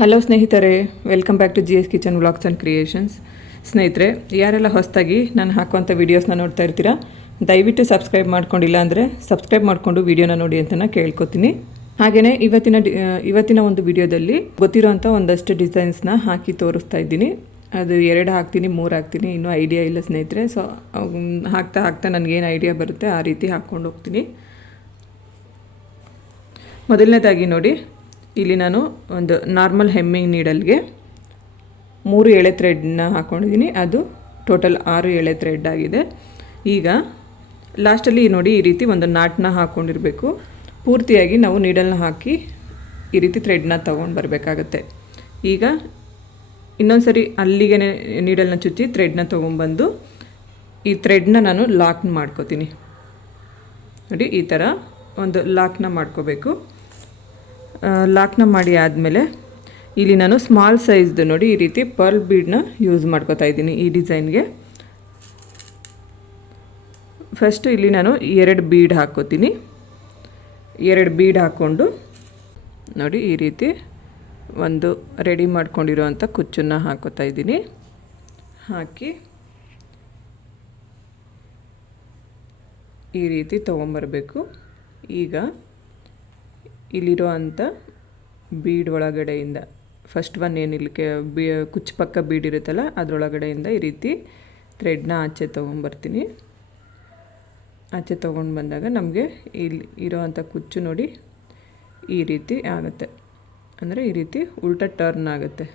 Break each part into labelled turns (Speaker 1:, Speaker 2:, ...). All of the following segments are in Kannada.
Speaker 1: ಹಲೋ ಸ್ನೇಹಿತರೆ. Welcome back to G S kitchen vlogs and creations ಸ್ನೇಹಿತರೆ, ಯಾರೆಲ್ಲ ಹೊಸದಾಗಿ ನಾನು ಹಾಕುವಂಥ ವೀಡಿಯೋಸ್ನ ನೋಡ್ತಾ ಇರ್ತೀರಾ, ದಯವಿಟ್ಟು ಸಬ್ಸ್ಕ್ರೈಬ್ ಮಾಡ್ಕೊಂಡಿಲ್ಲ ಅಂದರೆ ಸಬ್ಸ್ಕ್ರೈಬ್ ಮಾಡಿಕೊಂಡು ವೀಡಿಯೋನ ನೋಡಿ ಅಂತ ಕೇಳ್ಕೊತೀನಿ. ಹಾಗೆಯೇ ಇವತ್ತಿನ ಇವತ್ತಿನ ಒಂದು ವಿಡಿಯೋದಲ್ಲಿ ಗೊತ್ತಿರೋವಂಥ ಒಂದಷ್ಟು ಡಿಸೈನ್ಸ್ನ ಹಾಕಿ ತೋರಿಸ್ತಾ ಇದ್ದೀನಿ. ಅದು ಎರಡು ಹಾಕ್ತೀನಿ, ಮೂರು ಹಾಕ್ತೀನಿ, ಇನ್ನೂ ಐಡಿಯಾ ಇಲ್ಲ ಸ್ನೇಹಿತರೆ. ಸೊ ಹಾಕ್ತಾ ಹಾಕ್ತಾ ನನಗೇನು ಐಡಿಯಾ ಬರುತ್ತೆ ಆ ರೀತಿ ಹಾಕ್ಕೊಂಡು ಹೋಗ್ತೀನಿ. ಮೊದಲನೇದಾಗಿ ನೋಡಿ ಇಲ್ಲಿ ನಾನು ಒಂದು ನಾರ್ಮಲ್ ಹೆಮ್ಮಿಂಗ್ ನೀಡಲ್ಗೆ ಮೂರು ಎಳೆ ಥ್ರೆಡ್ನ ಹಾಕ್ಕೊಂಡಿದ್ದೀನಿ ಅದು ಟೋಟಲ್ ಆರು ಎಳೆ ಥ್ರೆಡ್ ಆಗಿದೆ. ಈಗ ಲಾಸ್ಟಲ್ಲಿ ನೋಡಿ ಈ ರೀತಿ ಒಂದು ನಾಟನ್ನ ಹಾಕ್ಕೊಂಡಿರಬೇಕು ಪೂರ್ತಿಯಾಗಿ ನಾವು ನೀಡಲ್ನ ಹಾಕಿ ಈ ರೀತಿ ಥ್ರೆಡ್ನ ತೊಗೊಂಡು ಬರಬೇಕಾಗತ್ತೆ. ಈಗ ಇನ್ನೊಂದು ಸರಿ ಅಲ್ಲಿಗೆ ನೀಡಲ್ನ ಚುಚ್ಚಿ ಥ್ರೆಡ್ನ ತೊಗೊಂಬಂದು ಈ ಥ್ರೆಡ್ನ ನಾನು ಲಾಕ್ ಮಾಡ್ಕೋತೀನಿ. ನೋಡಿ ಈ ಥರ ಒಂದು ಲಾಕ್ನ ಮಾಡ್ಕೋಬೇಕು. ಲಾಕ್ನ ಮಾಡಿ ಆದಮೇಲೆ ಇಲ್ಲಿ ನಾನು ಸ್ಮಾಲ್ ಸೈಜ್ದು ನೋಡಿ ಈ ರೀತಿ ಪರ್ಲ್ ಬೀಡನ್ನ ಯೂಸ್ ಮಾಡ್ಕೋತಾ ಇದ್ದೀನಿ ಈ ಡಿಸೈನ್ಗೆ ಫಸ್ಟು ಇಲ್ಲಿ ನಾನು ಎರಡು ಬೀಡ್ ಹಾಕ್ಕೋತೀನಿ. ಎರಡು ಬೀಡ್ ಹಾಕ್ಕೊಂಡು ನೋಡಿ ಈ ರೀತಿ ಒಂದು ರೆಡಿ ಮಾಡ್ಕೊಂಡಿರೋವಂಥ ಕುಚ್ಚನ್ನು ಹಾಕೋತಾ ಇದ್ದೀನಿ. ಹಾಕಿ ಈ ರೀತಿ ತೊಗೊಂಬರಬೇಕು. ಈಗ ಇಲ್ಲಿರೋ ಅಂಥ ಬೀಡ್ ಒಳಗಡೆಯಿಂದ. ಫಸ್ಟ್ ಒನ್ ಏನಿಲ್ಲಕ್ಕೆ ಬಿ, ಕುಚ್ಚು ಪಕ್ಕ ಬೀಡ್ ಇರುತ್ತಲ್ಲ, ಅದರೊಳಗಡೆಯಿಂದ ಈ ರೀತಿ ಥ್ರೆಡ್ನ ಆಚೆ ತೊಗೊಂಬರ್ತೀನಿ. ಆಚೆ ತೊಗೊಂಡು ಬಂದಾಗ ನಮಗೆ ಇಲ್ಲಿ ಇರೋ ಅಂಥ ಕುಚ್ಚು ನೋಡಿ ಈ ರೀತಿ ಆಗುತ್ತೆ. ಅಂದರೆ ಈ ರೀತಿ ಉಲ್ಟಾ ಟರ್ನ್ ಆಗುತ್ತೆ.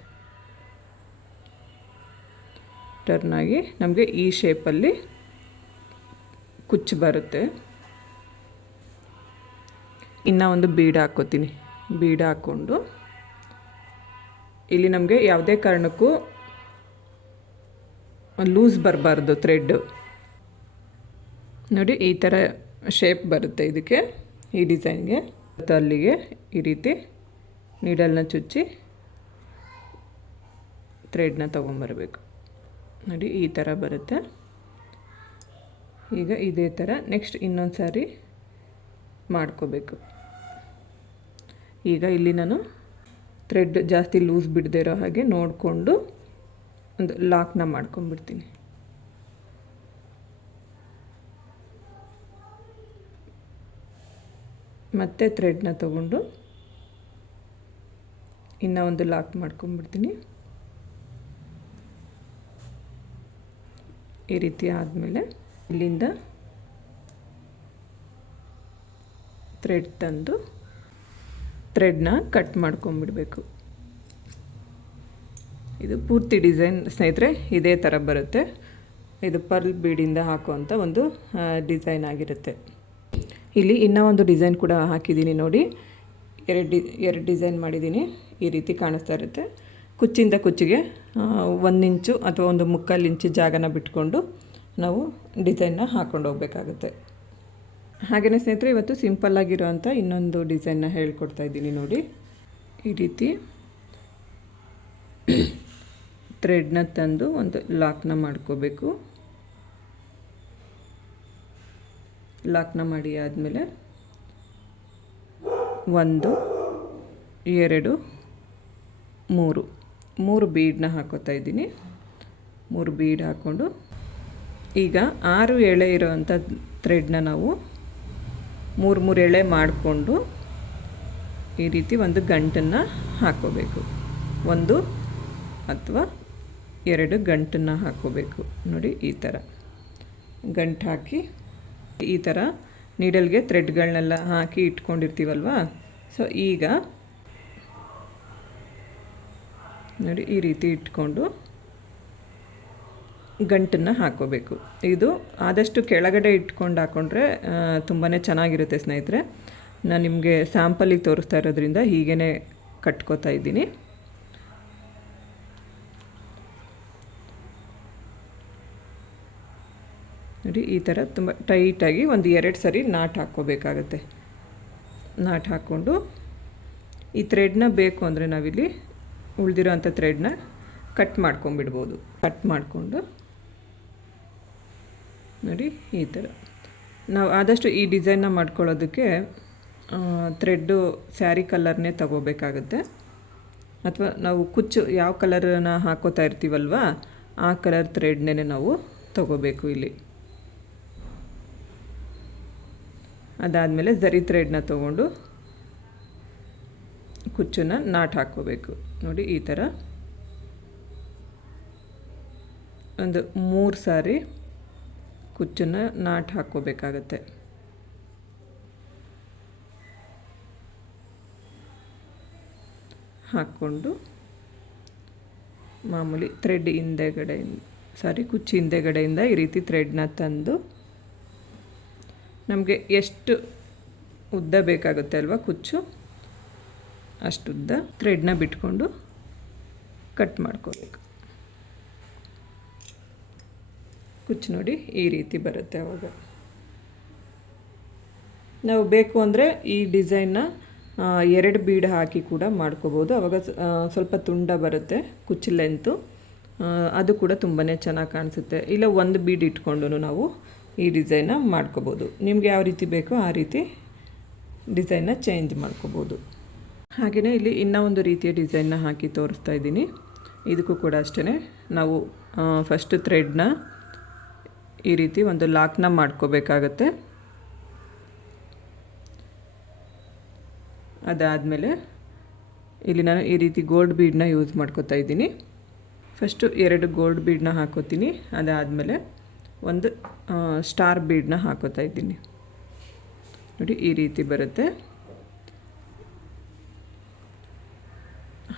Speaker 1: ಟರ್ನ್ ಆಗಿ ನಮಗೆ ಈ ಶೇಪಲ್ಲಿ ಕುಚ್ಚು ಬರುತ್ತೆ. ಇನ್ನು ಒಂದು ಬೀಡ ಹಾಕ್ಕೋತೀನಿ. ಬೀಡ ಹಾಕ್ಕೊಂಡು ಇಲ್ಲಿ ನಮಗೆ ಯಾವುದೇ ಕಾರಣಕ್ಕೂ ಲೂಸ್ ಬರಬಾರ್ದು ಥ್ರೆಡ್. ನೋಡಿ ಈ ಥರ ಶೇಪ್ ಬರುತ್ತೆ ಇದಕ್ಕೆ, ಈ ಡಿಸೈನ್ಗೆ ಮತ್ತು ಅಲ್ಲಿಗೆ ಈ ರೀತಿ ನೀಡಲ್ನ ಚುಚ್ಚಿ ಥ್ರೆಡ್ನ ತೊಗೊಂಬರ್ಬೇಕು. ನೋಡಿ ಈ ಥರ ಬರುತ್ತೆ. ಈಗ ಇದೇ ಥರ ನೆಕ್ಸ್ಟ್ ಇನ್ನೊಂದು ಸಾರಿ ಮಾಡ್ಕೋಬೇಕು. ಈಗ ಇಲ್ಲಿ ನಾನು ಥ್ರೆಡ್ ಜಾಸ್ತಿ ಲೂಸ್ ಬಿಡದೆ ಇರೋ ಹಾಗೆ ನೋಡಿಕೊಂಡು ಒಂದು ಲಾಕ್ನ ಮಾಡ್ಕೊಂಡ್ಬಿಡ್ತೀನಿ. ಮತ್ತೆ ಥ್ರೆಡ್ನ ತಗೊಂಡು ಇನ್ನು ಒಂದು ಲಾಕ್ ಮಾಡ್ಕೊಂಡ್ಬಿಡ್ತೀನಿ. ಈ ರೀತಿ ಆದಮೇಲೆ ಇಲ್ಲಿಂದ ಥ್ರೆಡ್ ತಂದು ಥ್ರೆಡ್ನ ಕಟ್ ಮಾಡ್ಕೊಂಬಿಡಬೇಕು. ಇದು ಪೂರ್ತಿ ಡಿಸೈನ್ ಸ್ನೇಹಿತರೆ, ಇದೇ ಥರ ಬರುತ್ತೆ. ಇದು ಪರ್ಲ್ ಬೀಡಿಂದ ಹಾಕುವಂಥ ಒಂದು ಡಿಸೈನ್ ಆಗಿರುತ್ತೆ. ಇಲ್ಲಿ ಇನ್ನೂ ಒಂದು ಡಿಸೈನ್ ಕೂಡ ಹಾಕಿದ್ದೀನಿ ನೋಡಿ. ಎರಡು ಡಿ, ಎರಡು ಡಿಸೈನ್ ಮಾಡಿದ್ದೀನಿ, ಈ ರೀತಿ ಕಾಣಿಸ್ತಾ ಇರುತ್ತೆ. ಕುಚ್ಚಿಂದ ಕುಚ್ಚಿಗೆ ಒಂದು ಇಂಚು ಅಥವಾ ಒಂದು ಮುಕ್ಕಾಲು ಇಂಚು ಜಾಗನ ಬಿಟ್ಕೊಂಡು ನಾವು ಡಿಸೈನ್ನ ಹಾಕ್ಕೊಂಡು ಹೋಗ್ಬೇಕಾಗುತ್ತೆ ಹಾಗೆಯೇ ಸ್ನೇಹಿತರೆ, ಇವತ್ತು ಸಿಂಪಲ್ ಆಗಿರೋವಂಥ ಇನ್ನೊಂದು ಡಿಸೈನ್ನ ಹೇಳ್ಕೊಡ್ತಾ ಇದ್ದೀನಿ ನೋಡಿ. ಈ ರೀತಿ ಥ್ರೆಡ್ನ ತಂದು ಒಂದು ಲಾಕ್ನ ಮಾಡ್ಕೋಬೇಕು. ಲಾಕ್ನ ಮಾಡಿ ಆದಮೇಲೆ ಒಂದು, ಎರಡು, ಮೂರು. ಮೂರು ಬೀಡನ್ನ ಹಾಕೋತಾ ಇದ್ದೀನಿ. ಮೂರು ಬೀಡ್ ಹಾಕ್ಕೊಂಡು ಈಗ ಆರು ಎಳೆ ಇರೋವಂಥ ಥ್ರೆಡ್ನ ನಾವು ಮೂರು ಮೂರು ಎಳೆ ಮಾಡಿಕೊಂಡು ಈ ರೀತಿ ಒಂದು ಗಂಟನ್ನು ಹಾಕೋಬೇಕು. ಒಂದು ಅಥವಾ ಎರಡು ಗಂಟನ್ನು ಹಾಕೋಬೇಕು. ನೋಡಿ ಈ ಥರ. ಗಂಟು ಹಾಕಿ ಈ ಥರ ನೀಡಲ್ಗೆ ಥ್ರೆಡ್ಗಳನ್ನೆಲ್ಲ ಹಾಕಿ ಇಟ್ಕೊಂಡಿರ್ತೀವಲ್ವ? ಸೊ, ಈಗ ನೋಡಿ ಈ ರೀತಿ ಇಟ್ಕೊಂಡು ಗಂಟನ್ನು ಹಾಕೋಬೇಕು. ಇದು ಆದಷ್ಟು ಕೆಳಗಡೆ ಇಟ್ಕೊಂಡು ಹಾಕ್ಕೊಂಡ್ರೆ ತುಂಬಾ ಚೆನ್ನಾಗಿರುತ್ತೆ ಸ್ನೇಹಿತರೆ. ನಾನು ನಿಮಗೆ ಸ್ಯಾಂಪಲಿಗೆ ತೋರಿಸ್ತಾ ಇರೋದ್ರಿಂದ ಹೀಗೇ ಕಟ್ಕೋತಾ ಇದ್ದೀನಿ. ನೋಡಿ, ಈ ಥರ ತುಂಬ ಟೈಟಾಗಿ ಒಂದು ಎರಡು ಸರಿ ನಾಟ್ ಹಾಕ್ಕೋಬೇಕಾಗತ್ತೆ. ನಾಟ್ ಹಾಕ್ಕೊಂಡು, ಈ ಥ್ರೆಡ್ನ ಬೇಕು ಅಂದರೆ ನಾವಿಲ್ಲಿ ಉಳಿದಿರೋ ಅಂಥ ಥ್ರೆಡ್ನ ಕಟ್ ಮಾಡ್ಕೊಂಬಿಡ್ಬೋದು ಕಟ್ ಮಾಡಿಕೊಂಡು ನೋಡಿ, ಈ ಥರ. ನಾವು ಆದಷ್ಟು ಈ ಡಿಸೈನ್ನ ಮಾಡ್ಕೊಳ್ಳೋದಕ್ಕೆ ಥ್ರೆಡ್ಡು ಸ್ಯಾರಿ ಕಲರ್ನೇ ತಗೋಬೇಕಾಗುತ್ತೆ. ಅಥವಾ ನಾವು ಕುಚ್ಚು ಯಾವ ಕಲರನ್ನು ಹಾಕೋತಾ ಇರ್ತೀವಲ್ವ, ಆ ಕಲರ್ ಥ್ರೆಡ್ನೇ ನಾವು ತಗೋಬೇಕು ಇಲ್ಲಿ. ಅದಾದಮೇಲೆ ಜರಿ ಥ್ರೆಡ್ನ ತಗೊಂಡು ಕುಚ್ಚನ್ನ ನಾಟ್ ಹಾಕ್ಕೋಬೇಕು. ನೋಡಿ, ಈ ಥರ. ಒಂದು ಮೂರು ಸಾರಿ ಕುಚ್ಚನ್ನು ನಾಟ್ ಹಾಕ್ಕೋಬೇಕಾಗತ್ತೆ. ಹಾಕ್ಕೊಂಡು ಮಾಮೂಲಿ ಥ್ರೆಡ್ ಹಿಂದೆಗಡೆಯಿಂದ ಸಾರಿ ಕುಚ್ಚು ಹಿಂದೆಗಡೆಯಿಂದ ಈ ರೀತಿ ಥ್ರೆಡ್ನ ತಂದು ನಮಗೆ ಎಷ್ಟು ಉದ್ದ ಬೇಕಾಗುತ್ತೆ ಅಲ್ವಾ ಕುಚ್ಚು? ಅಷ್ಟುದ್ದ ಥ್ರೆಡ್ನ ಬಿಟ್ಕೊಂಡು ಕಟ್ ಮಾಡ್ಕೋಬೇಕು. ಕುಚ್ಚು ನೋಡಿ ಈ ರೀತಿ ಬರುತ್ತೆ ಅವಾಗ. ನಾವು ಬೇಕು ಅಂದರೆ ಈ ಡಿಸೈನ್ನ ಎರಡು ಬೀಡ್ ಹಾಕಿ ಕೂಡ ಮಾಡ್ಕೋಬೋದು. ಅವಾಗ ಸ್ವಲ್ಪ ತುಂಡ ಬರುತ್ತೆ ಕುಚ್ಚು ಲೆಂತು ಅದು ಕೂಡ ತುಂಬಾ ಚೆನ್ನಾಗಿ ಕಾಣಿಸುತ್ತೆ. ಇಲ್ಲ, ಒಂದು ಬೀಡ್ ಇಟ್ಕೊಂಡು ನಾವು ಈ ಡಿಸೈನ್ನ ಮಾಡ್ಕೋಬೋದು. ನಿಮ್ಗೆ ಯಾವ ರೀತಿ ಬೇಕೋ ಆ ರೀತಿ ಡಿಸೈನ್ನ ಚೇಂಜ್ ಮಾಡ್ಕೋಬೋದು. ಹಾಗೆಯೇ ಇಲ್ಲಿ ಇನ್ನೂ ಒಂದು ರೀತಿಯ ಡಿಸೈನ್ನ ಹಾಕಿ ತೋರಿಸ್ತಾ ಇದ್ದೀನಿ. ಇದಕ್ಕೂ ಕೂಡ ಅಷ್ಟೇ ನಾವು ಫಸ್ಟ್ ಥ್ರೆಡ್ನ ಈ ರೀತಿ ಒಂದು ಲಾಕ್ನ ಮಾಡ್ಕೋಬೇಕಾಗತ್ತೆ. ಅದಾದಮೇಲೆ ಇಲ್ಲಿ ನಾನು ಈ ರೀತಿ ಗೋಲ್ಡ್ ಬೀಡನ್ನ ಯೂಸ್ ಮಾಡ್ಕೋತಾ ಇದ್ದೀನಿ. ಫಸ್ಟು ಎರಡು ಗೋಲ್ಡ್ ಬೀಡನ್ನ ಹಾಕೋತೀನಿ. ಅದಾದಮೇಲೆ ಒಂದು ಸ್ಟಾರ್ ಬೀಡನ್ನ ಹಾಕೋತಾ ಇದ್ದೀನಿ. ನೋಡಿ, ಈ ರೀತಿ ಬರುತ್ತೆ.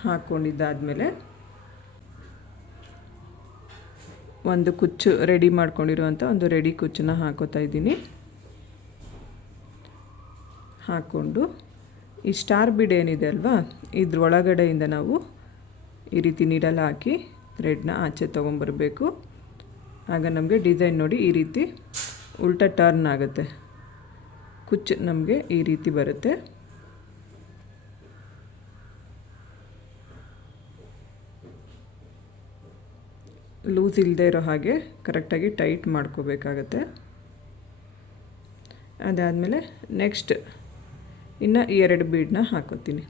Speaker 1: ಹಾಕ್ಕೊಂಡಿದ್ದಾದಮೇಲೆ ಒಂದು ಕುಚ್ಚು ರೆಡಿ ಮಾಡ್ಕೊಂಡಿರುವಂಥ ಒಂದು ರೆಡಿ ಕುಚ್ಚನ್ನ ಹಾಕೋತಾ ಇದ್ದೀನಿ. ಹಾಕ್ಕೊಂಡು ಈ ಸ್ಟಾರ್ ಬಿಡ್ ಏನಿದೆ ಅಲ್ವಾ ಇದ್ರ ಒಳಗಡೆಯಿಂದ ನಾವು ಈ ರೀತಿ ನೀಡಲ್ ಹಾಕಿ ಥ್ರೆಡ್ನ ಆಚೆ ತೊಗೊಂಬರ್ಬೇಕು. ಆಗ ನಮಗೆ ಡಿಸೈನ್ ನೋಡಿ ಈ ರೀತಿ ಉಲ್ಟಾ ಟರ್ನ್ ಆಗುತ್ತೆ. ಕುಚ್ಚು ನಮಗೆ ಈ ರೀತಿ ಬರುತ್ತೆ. ಲೂಸ್ ಇಲ್ಲದೆ ಇರೋ ಹಾಗೆ ಕರೆಕ್ಟಾಗಿ ಟೈಟ್ ಮಾಡ್ಕೋಬೇಕಾಗತ್ತೆ. ಅದಾದಮೇಲೆ ನೆಕ್ಸ್ಟ್ ಇನ್ನು ಎರಡು ಬೀಡನ್ನ ಹಾಕೋತೀನಿ.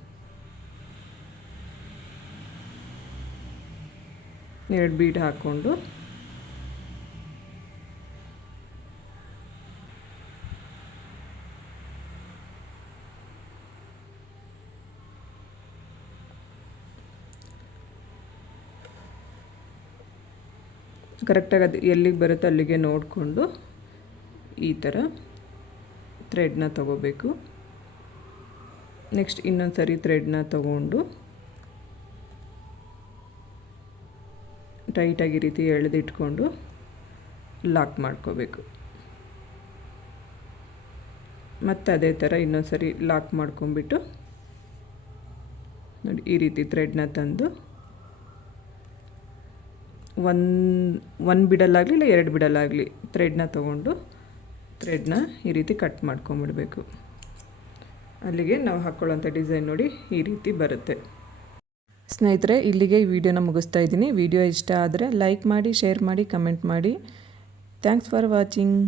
Speaker 1: ಎರಡು ಬೀಡ್ ಹಾಕ್ಕೊಂಡು ಕರೆಕ್ಟಾಗಿ ಅದು ಎಲ್ಲಿಗೆ ಬರುತ್ತೆ ಅಲ್ಲಿಗೆ ನೋಡಿಕೊಂಡು ಈ ಥರ ಥ್ರೆಡ್ನ ತಗೋಬೇಕು. ನೆಕ್ಸ್ಟ್ ಇನ್ನೊಂದು ಸರಿ ಥ್ರೆಡ್ನ ತಗೊಂಡು ಟೈಟಾಗಿ ರೀತಿ ಎಳೆದಿಟ್ಕೊಂಡು ಲಾಕ್ ಮಾಡ್ಕೋಬೇಕು. ಮತ್ತು ಅದೇ ಥರ ಇನ್ನೊಂದು ಸರಿ ಲಾಕ್ ಮಾಡ್ಕೊಂಬಿಟ್ಟು ನೋಡಿ ಈ ರೀತಿ ಥ್ರೆಡ್ನ ತಂದು ಒಂದು ಒಂದು ಬಿಡಲ್ಲಾಗಲಿ ಇಲ್ಲ ಎರಡು ಬಿಡಲ್ಲಾಗಲಿ ಥ್ರೆಡ್ನ ತೊಗೊಂಡು ಥ್ರೆಡ್ನ ಈ ರೀತಿ ಕಟ್ ಮಾಡ್ಕೊಂಬಿಡಬೇಕು. ಅಲ್ಲಿಗೆ ನಾವು ಹಾಕ್ಕೊಳ್ಳೋಂಥ ಡಿಸೈನ್ ನೋಡಿ ಈ ರೀತಿ ಬರುತ್ತೆ. ಸ್ನೇಹಿತರೆ, ಇಲ್ಲಿಗೆ ಈ ವಿಡಿಯೋನ ಮುಗಿಸ್ತಾ ಇದ್ದೀನಿ. ವಿಡಿಯೋ ಇಷ್ಟ ಆದರೆ ಲೈಕ್ ಮಾಡಿ ಶೇರ್ ಮಾಡಿ ಕಮೆಂಟ್ ಮಾಡಿ. Thanks for watching